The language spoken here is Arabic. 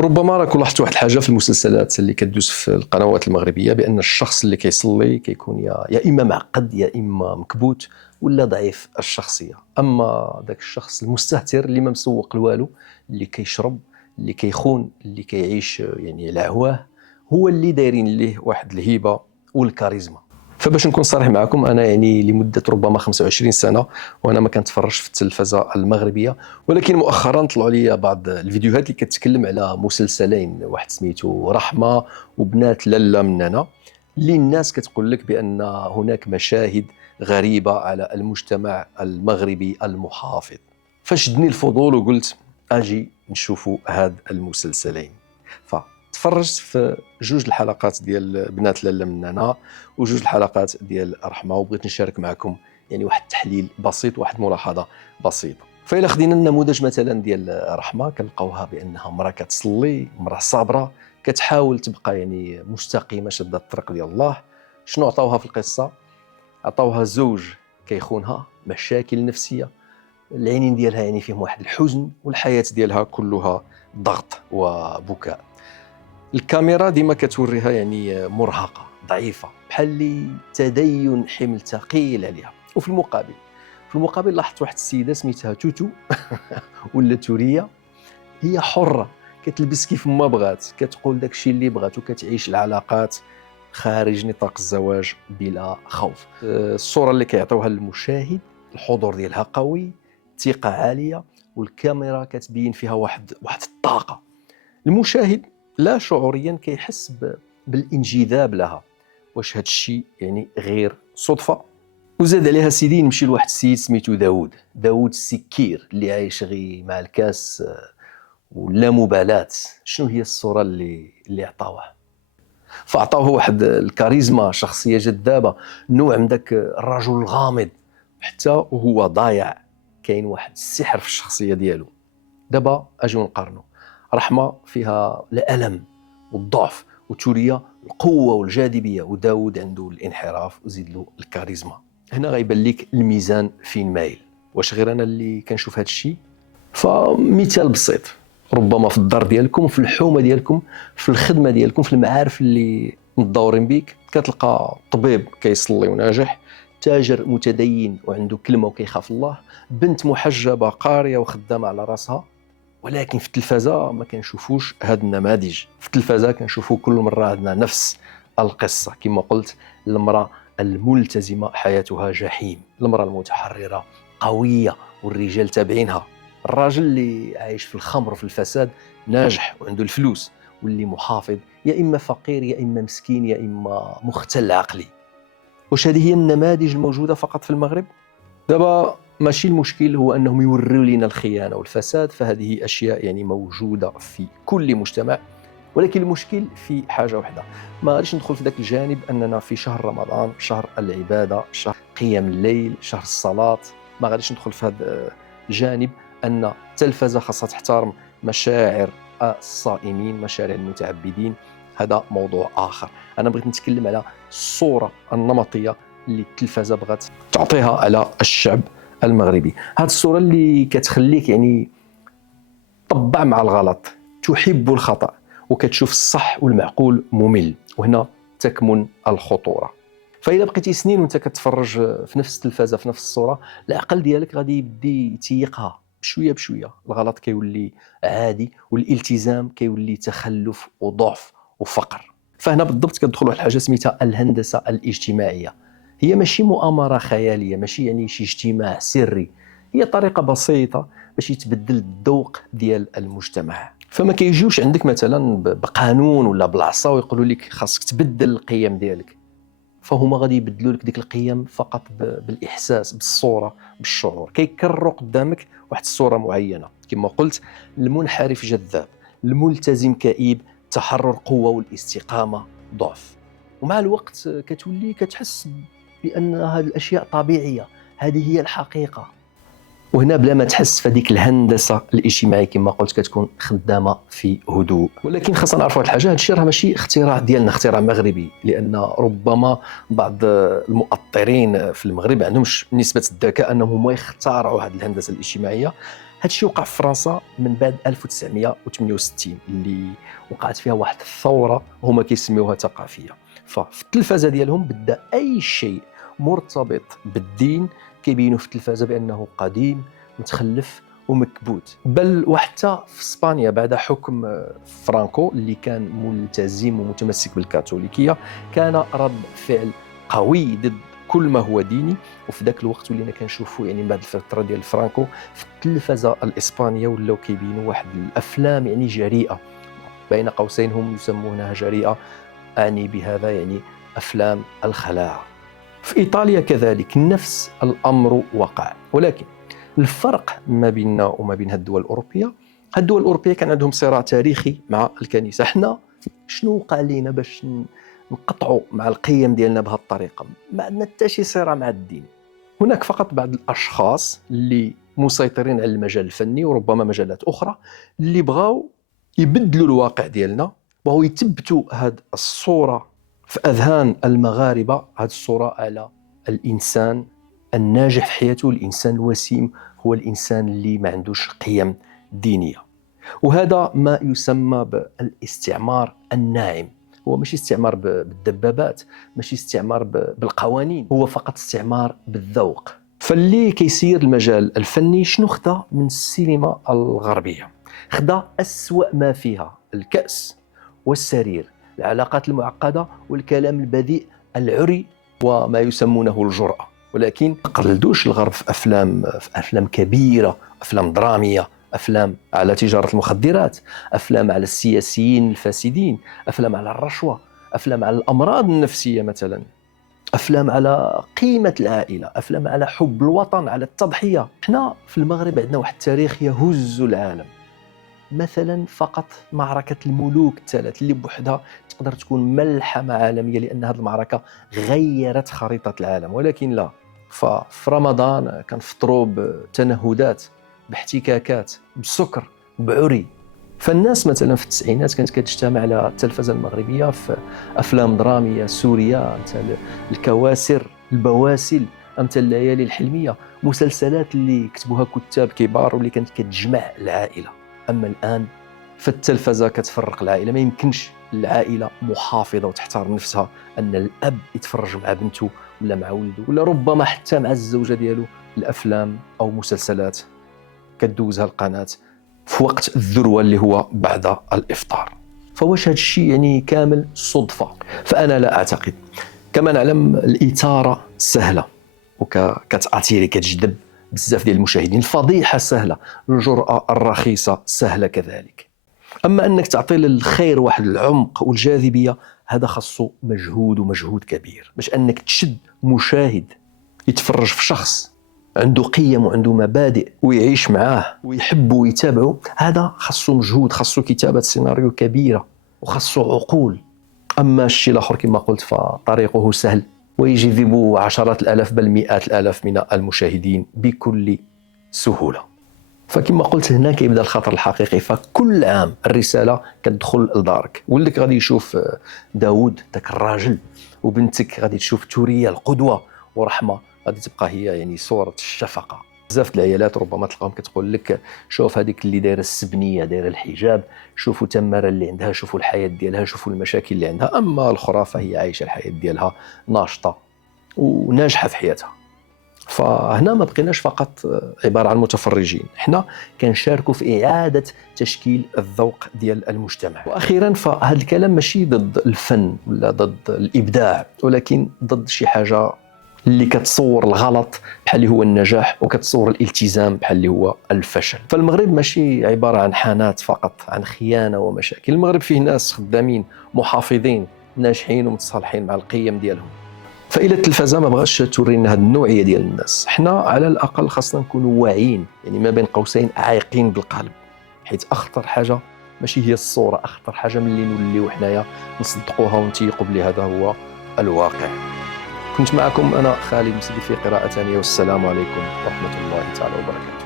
ربما راكم لاحظتوا واحد الحاجه في المسلسلات اللي كدوز في القنوات المغربيه، بان الشخص اللي كيصلي كيكون يا اما معقد يا اما مكبوت ولا ضعيف الشخصيه. اما ذاك الشخص المستهتر اللي ما مسوق لوالو، اللي كيشرب، اللي كيخون، اللي كيعيش يعني على هواه، هو اللي دايرين ليه واحد الهيبه والكاريزما. فباش نكون صريح معكم، انا يعني لمده ربما 25 سنه وانا ما كنتفرجش في التلفزه المغربيه، ولكن مؤخرا طلعوا لي بعض الفيديوهات اللي كتكلم على مسلسلين، واحد سميتو رحمه وبنات لاله مننا، اللي الناس كتقول لك بان هناك مشاهد غريبه على المجتمع المغربي المحافظ. فشدني الفضول وقلت اجي نشوفوا هاد المسلسلين. فتفرجت في جوج الحلقات ديال بنات لاله مننا وجوج الحلقات ديال رحمه، وبغيت نشارك معكم يعني واحد التحليل بسيط، واحد ملاحظه بسيطه. فإلا خدينا النموذج مثلا ديال رحمه، كنلقاوها بانها امراه كتصلي، امراه صابره، كتحاول تبقى يعني مستقيمه شاده الطريق ديال الله. شنو عطاوها في القصه؟ عطاوها زوج كيخونها، مشاكل نفسيه، العينين ديالها يعني فيهم واحد الحزن، والحياه ديالها كلها ضغط وبكاء. الكاميرا ديما كتوريها يعني مرهقه ضعيفه، بحال اللي تدين حمل ثقيل عليها. وفي المقابل لاحظت واحد السيده سميتها توتو ولا توريه، هي حره، كتلبس كيف ما بغات، كتقول داكشي اللي بغات، وكتعيش العلاقات خارج نطاق الزواج بلا خوف. الصوره اللي كيعطيوها للمشاهد، الحضور ديالها قوي، ثقه عاليه، والكاميرا كتبين فيها واحد الطاقه. المشاهد لا شعوريا كيحس بالانجذاب لها. واش هذا الشيء يعني غير صدفه؟ وزاد عليها سيدي نمشي لواحد السيد سميتو داوود السكير، اللي عايش غير مع الكاس ولا مبالاه. شنو هي الصوره اللي عطاوه؟ فعطاوه واحد الكاريزما، شخصيه جذابه، نوع من داك الرجل الغامض، حتى وهو ضايع كاين واحد السحر في الشخصيه ديالو. دابا اجيو نقارنوا، رحمه فيها الالم والضعف، وتوريه القوه والجاذبيه، وداود عنده الانحراف وزيد له الكاريزما. هنا غيبان لك الميزان فين مايل. واش غير انا اللي كنشوف هذا الشيء؟ فمثال بسيط، ربما في الدار ديالكم، في الحومه ديالكم، في الخدمه ديالكم، في المعارف اللي متدورين بيك، كتلقى طبيب كيصلي وناجح، تاجر متدين وعنده كلمه وكيخاف الله، بنت محجبه قاريه وخدامه على راسها. ولكن في التلفازه ما كنشوفوش هاد النماذج. في التلفازه كنشوفوا كل مره عندنا نفس القصه، كما قلت، المراه الملتزمه حياتها جحيم، المراه المتحرره قويه والرجال تابعينها، الراجل اللي عايش في الخمر وفي الفساد ناجح وعنده الفلوس، واللي محافظ يا اما فقير يا اما مسكين يا اما مختل عقلي. واش هذه هي النماذج الموجوده فقط في المغرب؟ دابا ماشي المشكل هو انهم يوريو لنا الخيانه والفساد، فهذه اشياء يعني موجوده في كل مجتمع، ولكن المشكل في حاجه واحده. ما غاديش ندخل في ذاك الجانب اننا في شهر رمضان، شهر العباده، شهر قيام الليل، شهر الصلاه. ما غاديش ندخل في هذا الجانب ان التلفزه خاصها تحترم مشاعر الصائمين، مشاعر المتعبدين. هذا موضوع اخر. انا بغيت نتكلم على الصوره النمطيه اللي التلفزه بغات تعطيها على الشعب المغربي. هذه الصوره اللي كتخليك يعني طبع مع الغلط، تحب الخطأ، وكتشوف الصح والمعقول ممل. وهنا تكمن الخطورة. فإذا بقيتي سنين وانت كتفرج في نفس التلفازة في نفس الصورة، العقل ديالك غادي يبدي يتيقها بشوية بشوية. الغلط كيولي عادي، والالتزام كيولي تخلف وضعف وفقر. فهنا بالضبط كتدخل واحد الحاجة سميتها الهندسة الاجتماعية. هي ماشي مؤامرة خيالية، ماشي يعني شي اجتماع سري، هي طريقة بسيطة باش يتبدل الذوق ديال المجتمع. فما كيجيوش عندك مثلا بقانون ولا بالعصا ويقولوا لك خاصك تبدل القيم ديالك، فهما غادي يبدلوا لك ديك القيم فقط بالاحساس، بالصوره، بالشعور. كيكرروا قدامك واحد الصوره معينه، كما قلت، المنحرف جذاب، الملتزم كئيب، تحرر قوه والاستقامه ضعف. ومع الوقت كتولي كتحس بان هذه الاشياء طبيعيه، هذه هي الحقيقه. وهنا بلا ما تحس فديك الهندسه الاجتماعيه كما قلت كتكون خدامه في هدوء. ولكن خاصنا نعرفوا واحد الحاجه، هذا الشيء راه ماشي اختراع ديالنا، اختراع مغربي، لان ربما بعض المؤطرين في المغرب عندهمش نسبه الذكاء انهم هما يخترعوا هذه الهندسه الاجتماعيه. هادشي وقع في فرنسا من بعد 1968 اللي وقعت فيها واحد الثوره هما كيسميوها ثقافيه. ففي التلفازه ديالهم بدا اي شيء مرتبط بالدين كيبينوا في التلفازه بانه قديم متخلف ومكبوت. بل وحتى في اسبانيا بعد حكم فرانكو اللي كان ملتزم ومتمسك بالكاثوليكيه كان رد فعل قوي ضد كل ما هو ديني. وفي ذاك الوقت ولينا كنشوفوا يعني بعد الفتره ديال فرانكو في التلفزه الاسبانيه ولاو كيبينوا واحد الافلام يعني جريئه، بين قوسين هم يسمونها جريئه، اعني بهذا يعني افلام الخلاعه. في ايطاليا كذلك نفس الامر وقع، ولكن الفرق ما بيننا وما بين هاد الدول الاوروبيه، هاد الدول الاوروبيه كان عندهم صراع تاريخي مع الكنيسه. حنا شنو وقع لينا باش نقطعوا مع القيم ديالنا بهذه الطريقه؟ ما عندنا حتى شي صراع مع الدين. هناك فقط بعض الاشخاص اللي مسيطرين على المجال الفني وربما مجالات اخرى اللي بغاو يبدلوا الواقع ديالنا، بغاو يثبتوا هذه الصوره في اذهان المغاربه، هذه الصوره على الانسان الناجح في حياته، الانسان الوسيم هو الانسان اللي ما عندوش قيم دينيه. وهذا ما يسمى بالاستعمار الناعم. هو ماشي استعمار بالدبابات، ماشي استعمار بالقوانين، هو فقط استعمار بالذوق. فاللي كيسير المجال الفني شنو خدا من السينما الغربيه؟ خدا أسوأ ما فيها: الكأس والسرير، العلاقات المعقده والكلام البذيء العري وما يسمونه الجرأة. ولكن ما قلدوش الغرب في افلام كبيره، افلام دراميه، افلام على تجاره المخدرات، افلام على السياسيين الفاسدين، افلام على الرشوه، افلام على الامراض النفسيه مثلا، افلام على قيمه العائله، افلام على حب الوطن، على التضحيه. احنا في المغرب عندنا واحد التاريخ يهز العالم. مثلا فقط معركه الملوك الثلاث اللي بوحدها تقدر تكون ملحمه عالميه، لان هذه المعركه غيرت خريطه العالم. ولكن لا، ففي رمضان كنفطروا بتنهدات، باحتكاكات، بسكر، بعري. فالناس مثلا في التسعينات كانت كتجتمع على التلفزه المغربيه في افلام دراميه سوريه مثل الكواسر، البواسل، امثال الليالي الحلميه، مسلسلات اللي كتبوها كتاب كبار واللي كانت كتجمع العائله. اما الان فالتلفزه كتفرق العائله. ما يمكنش العائله محافظه وتحترم نفسها ان الاب يتفرج مع بنته ولا مع ولده ولا ربما حتى مع الزوجه ديالو الافلام او مسلسلات كدوزها القناه في وقت الذروه اللي هو بعد الافطار. فواش هذا الشيء يعني كامل صدفه؟ فانا لا اعتقد. كما نعلم الاثاره سهله وكتاثيري كتجذب بزاف ديال المشاهدين، الفضيحه سهله، الجرأه الرخيصه سهله كذلك. اما انك تعطي للخير واحد العمق والجاذبيه، هذا خاصو مجهود ومجهود كبير. باش انك تشد مشاهد يتفرج في شخص عنده قيم وعنده مبادئ ويعيش معاه ويحبه ويتابعه، هذا خاصو مجهود، خاصو كتابه سيناريو كبيره وخاصو عقول. اما الشيء الاخر كما قلت فطريقه سهل ويجذب عشرات الالاف بل مئات الالاف من المشاهدين بكل سهوله. فكما قلت هنا كيبدا الخطر الحقيقي. فكل عام الرساله كتدخل لدارك، ولدك غادي يشوف داود داك الراجل، وبنتك غادي تشوف توريا القدوه، ورحمه غادي تبقى هي يعني صوره الشفقه. بزاف العيالات ربما تلقاهم كتقول لك شوف هذيك اللي دايره السبنيه، دايره الحجاب، شوفوا تماره اللي عندها، شوفوا الحياه ديالها، شوفوا المشاكل اللي عندها. اما الاخرى فهي عايشه الحياه ديالها ناشطه وناجحه في حياتها. فهنا ما بقيناش فقط عباره عن متفرجين، احنا كنشاركوا في اعاده تشكيل الذوق ديال المجتمع. واخيرا فهذا الكلام ماشي ضد الفن ولا ضد الابداع، ولكن ضد شي حاجه اللي كتصور الغلط بحال اللي هو النجاح، وكتصور الالتزام بحال اللي هو الفشل. فالمغرب ماشي عباره عن حانات فقط عن خيانه ومشاكل. المغرب فيه ناس خدامين محافظين ناجحين ومتصالحين مع القيم ديالهم. فإلى التلفزة ما بغاش تورينا هذه النوعيه ديال الناس. احنا على الاقل خاصنا نكونوا واعيين، يعني ما بين قوسين عايقين بالقلب، حيت اخطر حاجه ماشي هي الصوره، اخطر حاجه ملي نوليو حنايا نصدقوها ونتيقوا بلي هذا هو الواقع. كنت معكم انا خالد مسدي في قراءة ثانية، والسلام عليكم ورحمه الله تعالى وبركاته.